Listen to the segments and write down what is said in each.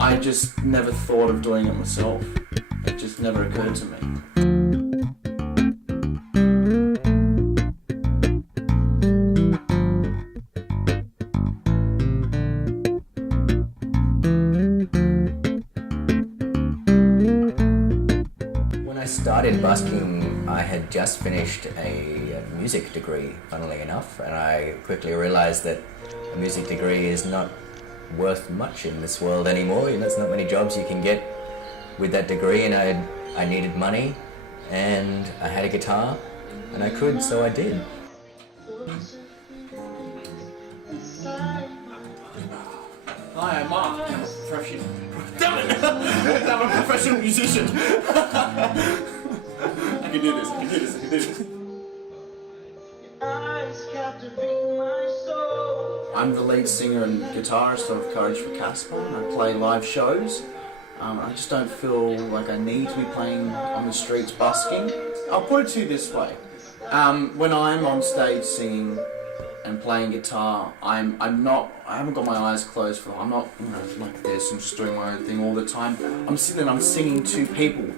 I just never thought of doing it myself. It just never occurred to me. When I started busking, I had just finished a music degree, funnily enough, and I quickly realized that a music degree is not worth much in this world anymore. You know, there's not many jobs you can get with that degree, and I needed money, and I had a guitar, and I could, so I did. Hi, I'm Mark. I'm a professional. Damn it! I'm a professional musician. I can do this. I can do this. I can do this. I'm the lead singer and guitarist of Courage for Casper, and I play live shows. I just don't feel like I need to be playing on the streets busking. I'll put it to you this way. When I'm on stage singing and playing guitar, I haven't got my eyes closed for. I'm not, like this and just doing my own thing all the time. I'm sitting and I'm singing to people.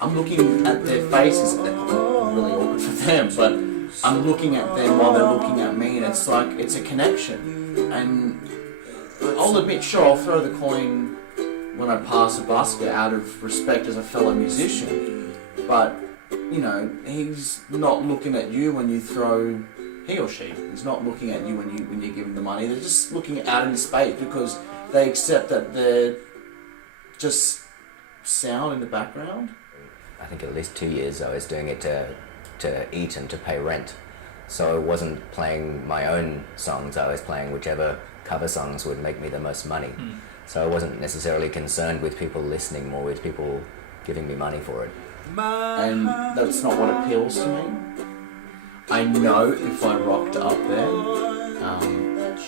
I'm looking at their faces. It's really awkward for them, but I'm looking at them while they're looking at me, and it's like, it's a connection. And I'll admit, sure, I'll throw the coin when I pass a busker out of respect as a fellow musician, but, he's not looking at you when you throw, he or she, is not looking at you when you give them the money. They're just looking out into space because they accept that they're just sound in the background. I think at least 2 years I was doing it to eat and to pay rent. So I wasn't playing my own songs, I was playing whichever cover songs would make me the most money. So I wasn't necessarily concerned with people listening, more with people giving me money for it. And that's not what appeals to me. I know if I rocked up there,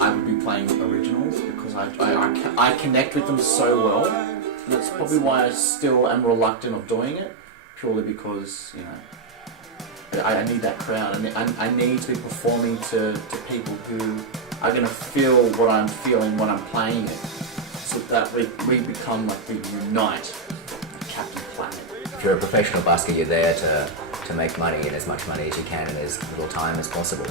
I would be playing originals because I connect with them so well. And that's probably why I still am reluctant of doing it, purely because, I need that crowd, and I need to be performing to people who are going to feel what I'm feeling when I'm playing it, so that we become like, we unite, like Captain Planet. If you're a professional busker, you're there to make money, and as much money as you can in as little time as possible.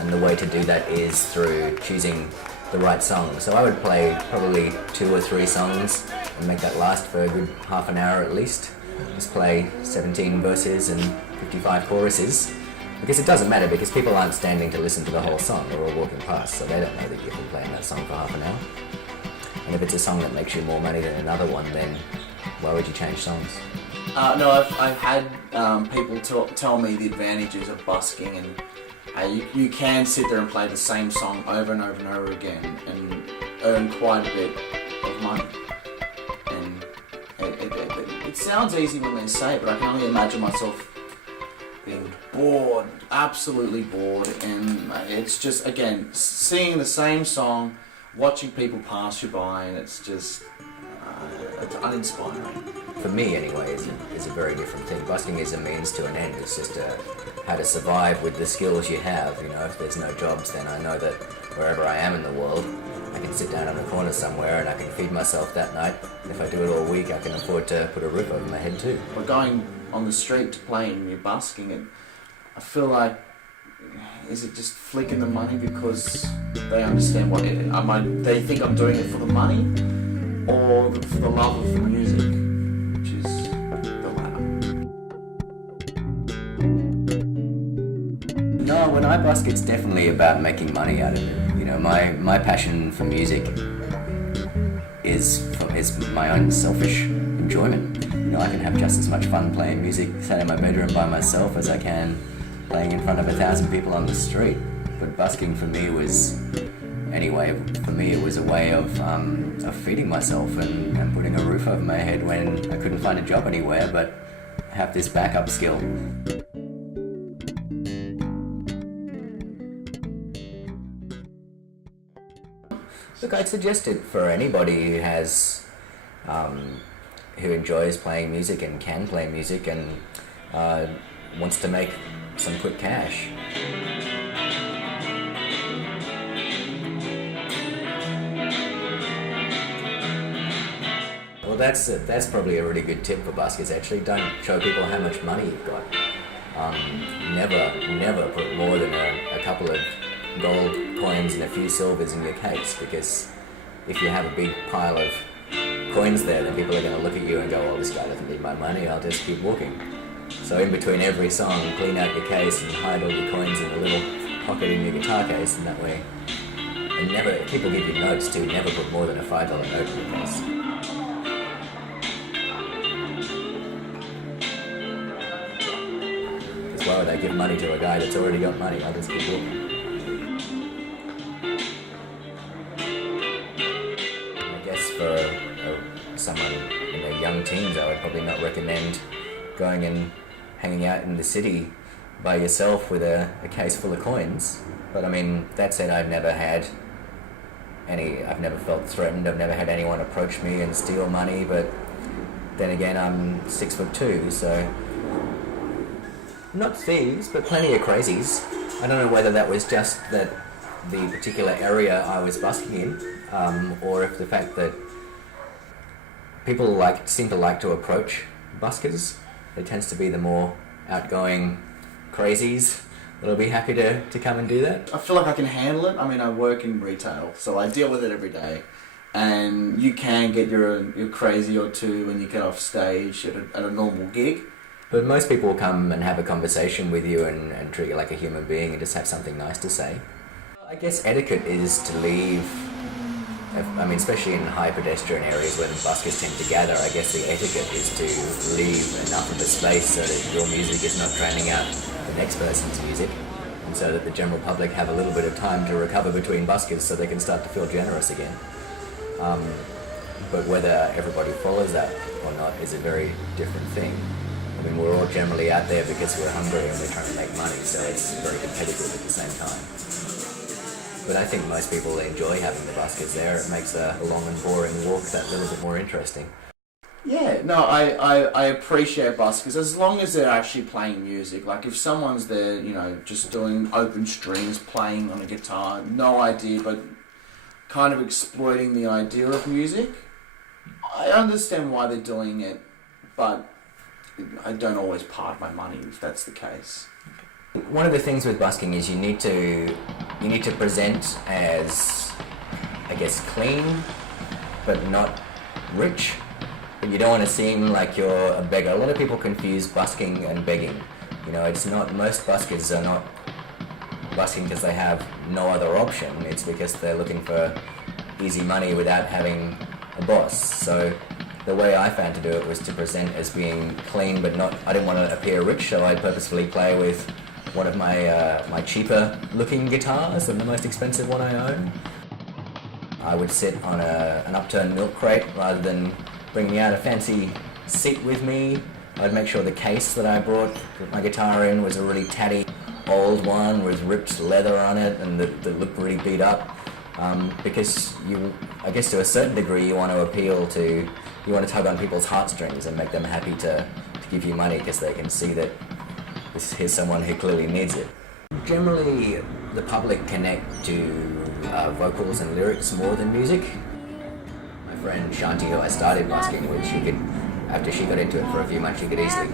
And the way to do that is through choosing the right song. So I would play probably 2 or 3 songs and make that last for a good half an hour at least. Just play 17 verses and 55 choruses, because it doesn't matter, because people aren't standing to listen to the whole song, they're all walking past, so they don't know that you've been playing that song for half an hour. And if it's a song that makes you more money than another one, then why would you change songs? No, I've had people tell me the advantages of busking, and you can sit there and play the same song over and over and over again and earn quite a bit of money. And it sounds easy when they say it, but I can only imagine myself being bored, absolutely bored, and it's just, again, singing the same song, watching people pass you by, and it's just, it's uninspiring. For me anyway, is a very different thing. Busking is a means to an end. It's just how to survive with the skills you have. If there's no jobs, then I know that wherever I am in the world, I can sit down in a corner somewhere and I can feed myself that night. If I do it all week, I can afford to put a roof over my head too. We're going on the street to play and you're busking, and I feel like, is it just flicking the money because they understand what it is? They think I'm doing it for the money, or for the love of the music, which is the latter. No, when I busk, it's definitely about making money out of it. My passion for music is my own selfish enjoyment. I can have just as much fun playing music sat in my bedroom by myself as I can playing in front of 1,000 people on the street. But busking for me was, anyway, for me it was a way of feeding myself and putting a roof over my head when I couldn't find a job anywhere, but have this backup skill. Look, I'd suggest it for anybody who has, who enjoys playing music and can play music and wants to make some quick cash. Well, that's probably a really good tip for buskers. Actually, don't show people how much money you've got. Never put more than a couple of gold coins and a few silvers in your case, because if you have a big pile of coins there, then people are going to look at you and go, "Well, this guy doesn't need my money. I'll just keep walking." So in between every song, clean out your case and hide all your coins in a little pocket in your guitar case, and that way. And never, people give you notes too. Never put more than a $5 note in your case. Because why would I give money to a guy that's already got money? I'll just keep walking. I guess for someone in their young teens, I would probably not recommend going and hanging out in the city by yourself with a case full of coins. But I mean, that said, I've never felt threatened. I've never had anyone approach me and steal money, but then again, I'm 6'2", so not thieves, but plenty of crazies. I don't know whether that was just that the particular area I was busking in, or if the fact that people seem to like to approach buskers. It tends to be the more outgoing crazies that'll be happy to come and do that. I feel like I can handle it. I mean, I work in retail, so I deal with it every day. And you can get your crazy or two when you get off stage at a normal gig. But most people will come and have a conversation with you and treat you like a human being and just have something nice to say. I guess etiquette is to leave. I mean, especially in high pedestrian areas where the buskers tend to gather, I guess the etiquette is to leave enough of a space so that your music is not drowning out the next person's music, and so that the general public have a little bit of time to recover between buskers so they can start to feel generous again. But whether everybody follows that or not is a very different thing. I mean, we're all generally out there because we're hungry and we're trying to make money, so it's very competitive at the same time. But I think most people enjoy having the buskers there. It makes a long and boring walk that little bit more interesting. Yeah, no, I appreciate buskers as long as they're actually playing music. Like if someone's there, just doing open strings, playing on a guitar, no idea, but kind of exploiting the idea of music. I understand why they're doing it, but I don't always part my money if that's the case. One of the things with busking is you need to present as, I guess, clean, but not rich. But you don't want to seem like you're a beggar. A lot of people confuse busking and begging. It's not, most buskers are not busking because they have no other option. It's because they're looking for easy money without having a boss. So the way I found to do it was to present as being clean, but not, I didn't want to appear rich, so I purposefully play with one of my cheaper looking guitars and the most expensive one I own. I would sit on an upturned milk crate rather than bringing out a fancy seat with me. I'd make sure the case that I brought my guitar in was a really tatty old one with ripped leather on it and that looked really beat up. Because I guess to a certain degree you want to tug on people's heartstrings and make them happy to give you money because they can see that here's someone who clearly needs it. Generally, the public connect to vocals and lyrics more than music. My friend Shanti, who I started busking with, after she got into it for a few months, she could easily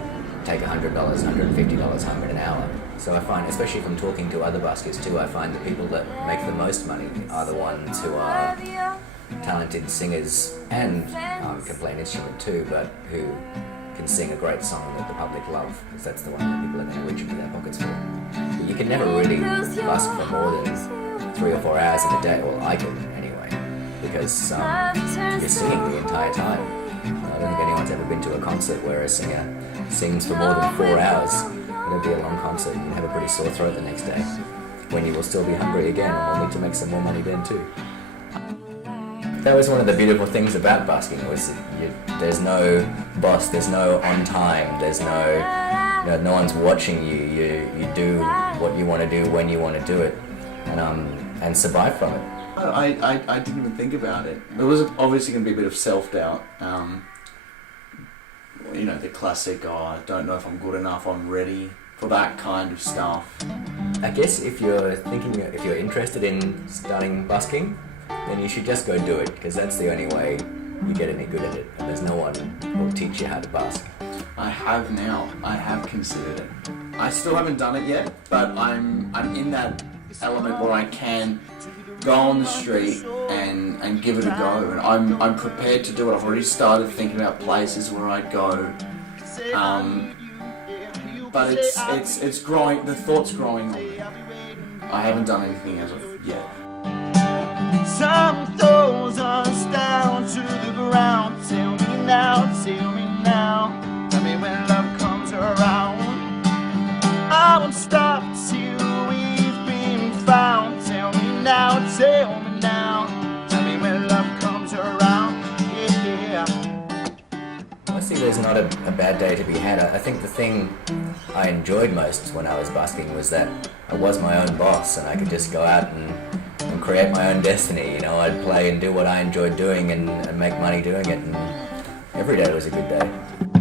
take $100, $150 home in an hour. So I find, especially from talking to other buskers too, I find the people that make the most money are the ones who are talented singers and can play an instrument too, but who can sing a great song that the public love, because that's the one that people are going to reach into their pockets for. But you can never really busk for more than 3 or 4 hours in a day. Well, I could anyway, because you're singing the entire time. I don't think anyone's ever been to a concert where a singer sings for more than 4 hours. It'll be a long concert. You can have a pretty sore throat the next day, when you will still be hungry again and will need to make some more money then too. That was one of the beautiful things about busking, was there's no boss, there's no on time, there's no one's watching you. You do what you want to do when you want to do it, and survive from it. I didn't even think about it. There was obviously going to be a bit of self-doubt. The classic, I don't know if I'm good enough, I'm ready for that kind of stuff. I guess if you're interested in starting busking, then you should just go do it, because that's the only way you get any good at it, and there's no one who will teach you how to busk. I have now. I have considered it. I still haven't done it yet, but I'm in that element where I can go on the street and give it a go, and I'm prepared to do it. I've already started thinking about places where I'd go, but it's growing. The thought's growing on me. I haven't done anything as of yet. Time throws us down to the ground. Tell me now, tell me now. Tell me when love comes around. I won't stop till we've been found. Tell me now, tell me now. Tell me when love comes around. Yeah. Honestly, there's not a bad day to be had. I think the thing I enjoyed most when I was busking was that I was my own boss, and I could just go out and create my own destiny. You know, I'd play and do what I enjoyed doing and make money doing it, and every day was a good day.